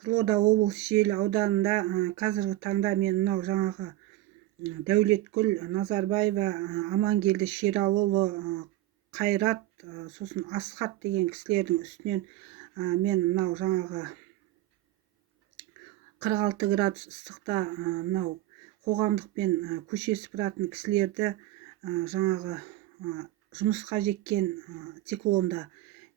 Қызылорда облысы Жел ауданында қазіргі таңда мен мынау жаңағы Дәулеткүл Назарбаева, Амангелді Шералыұлы, Қайрат, сосын Асхат деген кісілердің үстінен мен мынау жаңағы 46 градус ыстықта мынау қоғамдықпен көше сыпыратын кісілерді жаңағы жұмысқа жеккен циклонда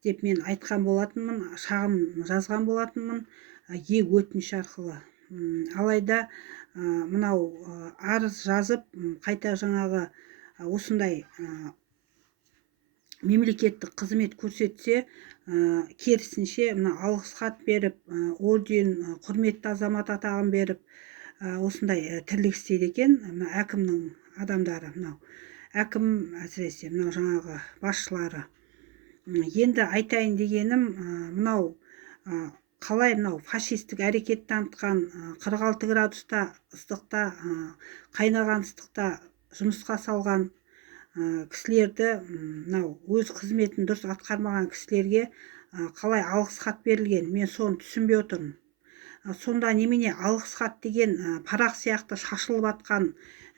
деп мен айтқан болатынмын, шағым жазған болатынмын өтініш арқылы. Алайда мынау арыз жазып қайта жаңағы осындай мемлекеттік қызмет көрсетсе, керісінше мына алғыс хат беріп, орден, құрметті азамат атағын беріп, осындай тірлік істейді екен мына әкімнің адамдары, мынау әкім әсіресе мынау жаңағы басшылары. Енді айтайын дегенім, мынау қалай мынау фашистік әрекет танытқан 46 градуста ыстықта, қайнаған ыстықта жұмысқа салған кісілерді, мынау өз қызметін дұрыс атқармаған кісілерге қалай алғыс хат берілген, мен соны түсінбей отырмын. Сонда немене алғыс хат деген парақ сияқты шашылып атқан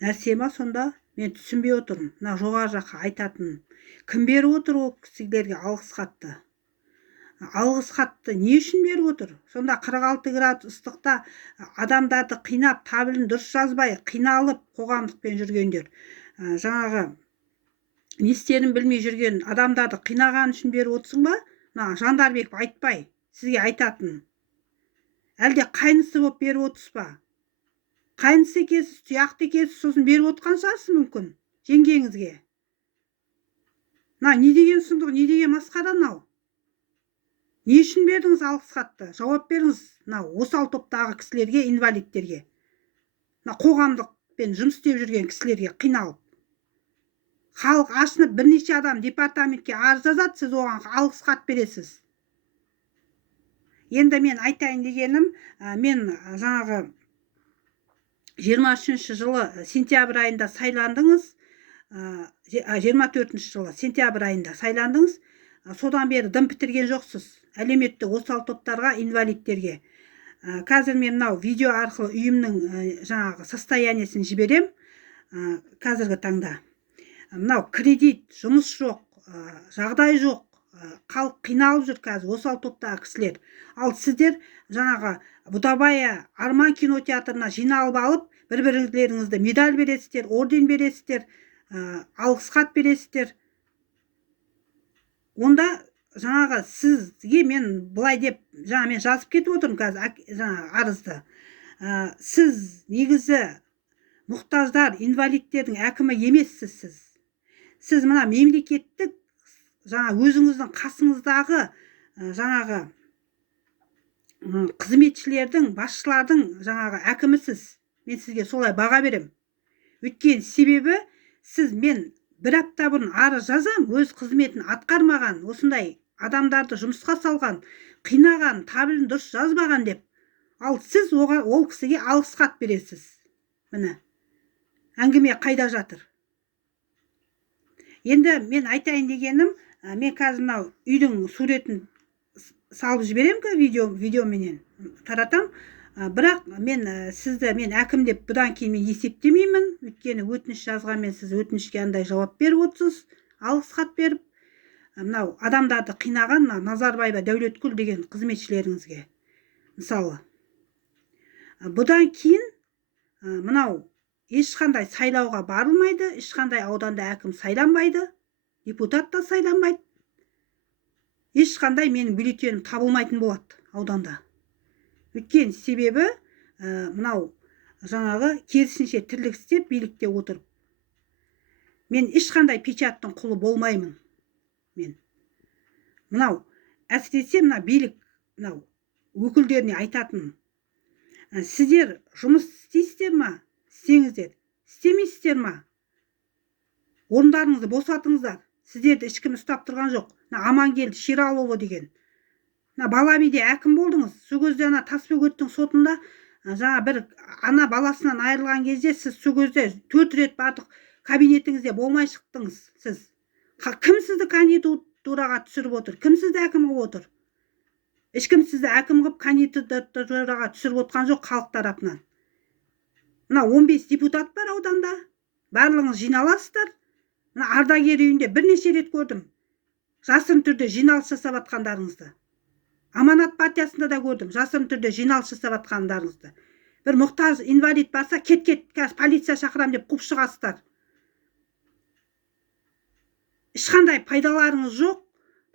нәрсе ма сонда? Мен түсінбей отырмын. Мына жоғары жаққа айтатын кім беріп отыр ол кісілерге алғыс хатты? Алғыс хатты не үшін беріп отыр? Сонда 46 градус ыстықта адамдарды қинап, табелін дұрыс жазбай, қиналып қоғамдықпен жүргендер, жаңағы не істерін білмей жүрген адамдарды қинаған үшін беріп отырсың ба? Жандарбеков айтпай, сізге айтатын. Әлде қайнысы болып беріп отырсыз ба? Қайнысы екенсіз, тұяқты екенсіз, сосын беріп отқан шығарсыз мүмкін жеңгеңізге. Не деген сұмдық, не деген масқара мынау? Не үшін бердіңіз алғыс хатты? Жауап беріңіз осал топтағы кісілерге, инвалидтерге. Қоғамдықпен жұмыс істеп жүрген кісілерге қиналып. Халық ашынып бірнеше адам департаментке арыз жазады, сіз оған алғыс хат бересіз. Енді мен айтайын дегенім, мен жаңағы 23 жылы сентябрь айында сайландыңыз, 24 жылы сентябрь айында сайландыңыз, содан бері дым бітірген жоқсыз. Әлеуметтік осал топтарға, инвалидтерге. Қазір мен мынау видео арқылы үйімнің жаңағы состояниесін жіберем. Қазіргі таңда мынау кредит, жұмыс жоқ, жағдай жоқ, халық қиналып жүр қазір осал топтағы кісілер. Ал сіздер жаңағы Бұдабая Арман кинотеатрына жиналып алып, бір-бірлеріңізді медаль бересіздер, орден бересіздер, алғыс хат бересіздер. Онда жаңағы сізге мен былай деп, мен жазып кетіп отырмын қазір жаңағы арызды. Сіз негізі мұқтаждар, инвалидтердің әкімі емессіз сіз. Сіз мына мемлекеттік өзіңіздің қасыңыздағы жаңағы қызметшілердің, басшылардың жаңағы әкімісіз. Мен сізге солай баға берем. Өткен себебі мен бір апта бұрын арыз жазам, өз қызметін атқармаған, осындай адамдарды жұмысқа салған, қинаған, табелін дұрыс жазбаған деп. Ал сіз ол кісіге алғыс хат бересіз. Міне, әңгіме қайда жатыр? Енді мен айтайын дегенім, мен қазір мынау үйдің суретін салып жіберем видеоменен таратам. Бірақ мен сізді әкім деп бұдан кейін мен есептемеймін. Өйткені өтініш жазғанмен сіз өтінішке андай жауап беріп отырсыз, алғыс хат беріп. Мынау адамдарды қинаған Назарбаева Дәулеткүл деген қызметшілеріңізге. Мысалы, бұдан кейін мынау ешқандай сайлауға барылмайды, ешқандай ауданда әкім сайланбайды, депутат та сайланбайды. Ешқандай менің бюллетенім табылмайтын болады ауданда. Өткен себебі мынау жаңағы керісінше тірлік істеп билікте отырып. Мен ешқандай печаттың құлы болмаймын. Мен мынау әсіресе мына билік өкілдеріне айтатын. Сіздер жұмыс істейсіздер ма? Істеңіздер. Істемейсіздер ма? Орындарыңызды босатыңыздар. Сіздерді ешкім ұстап тұрған жоқ. Амангелді Шералыұлы деген. Бала биде әкім болдыңыз. Сол кезде Тасбөгеттің сотында бір ана баласынан айырылған кезде сіз сол кезде 4 рет бардық кабинетіңізде болмай шықтыңыз сіз. Кім сізді кандидатураға түсіріп отыр? Кім сізді әкім қылып отыр? ешкім сізді әкім қылып кандидатураға түсіріп отқан жоқ халық тарапынан. Мына 15 депутат бар ауданда. Барлығыңыз жиналасыздар. Мына ардагер үйінде бірнеше рет көрдім. Жасырын түрде жиналыс жасап атқандарыңызды. Аманат партиясында да көрдім. Жасырын түрде жиналыс жасап атқандарыңызды. Бір мұқтаж инвалид барса, кет, қазір полиция шақырам деп қуып шығасыздар. Ешқандай пайдаларыңыз жоқ,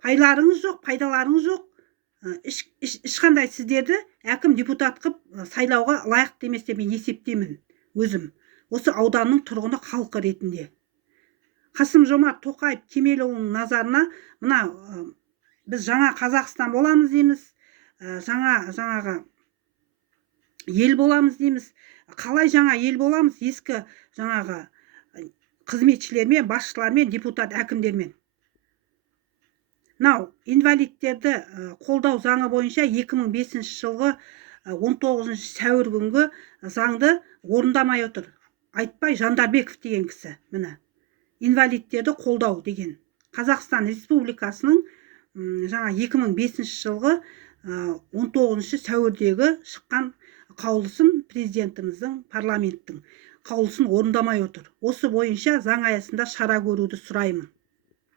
пайдаларыңыз жоқ. Ешқандай сіздерді әкім депутат қылып сайлауға лайықты емес деп мен есептеймін өзім. Осы ауданның тұрғыны халқы ретінде. Қасым-Жомарт Тоқаев Кемелұлының назарына мына біз жаңа Қазақстан боламыз дейміз, жаңағы ел боламыз дейміз. Қалай жаңа ел боламыз? Ескі жаңағы қызметшілермен, басшылармен, депутат, әкімдермен. Мынау инвалидтерді қолдау заңы бойынша 2005 жылғы 19 сәуір күнгі заңды орындамай отыр. Айтпай Жандарбеков деген кісі, міне. Инвалидтерді қолдау деген. Қазақстан Республикасының жаңа 2005 жылғы 19 сәуірдегі шыққан қаулысын президентіміздің, парламенттің қаулысын орындамай отыр. Осы бойынша заң аясында шара көруді сұраймын.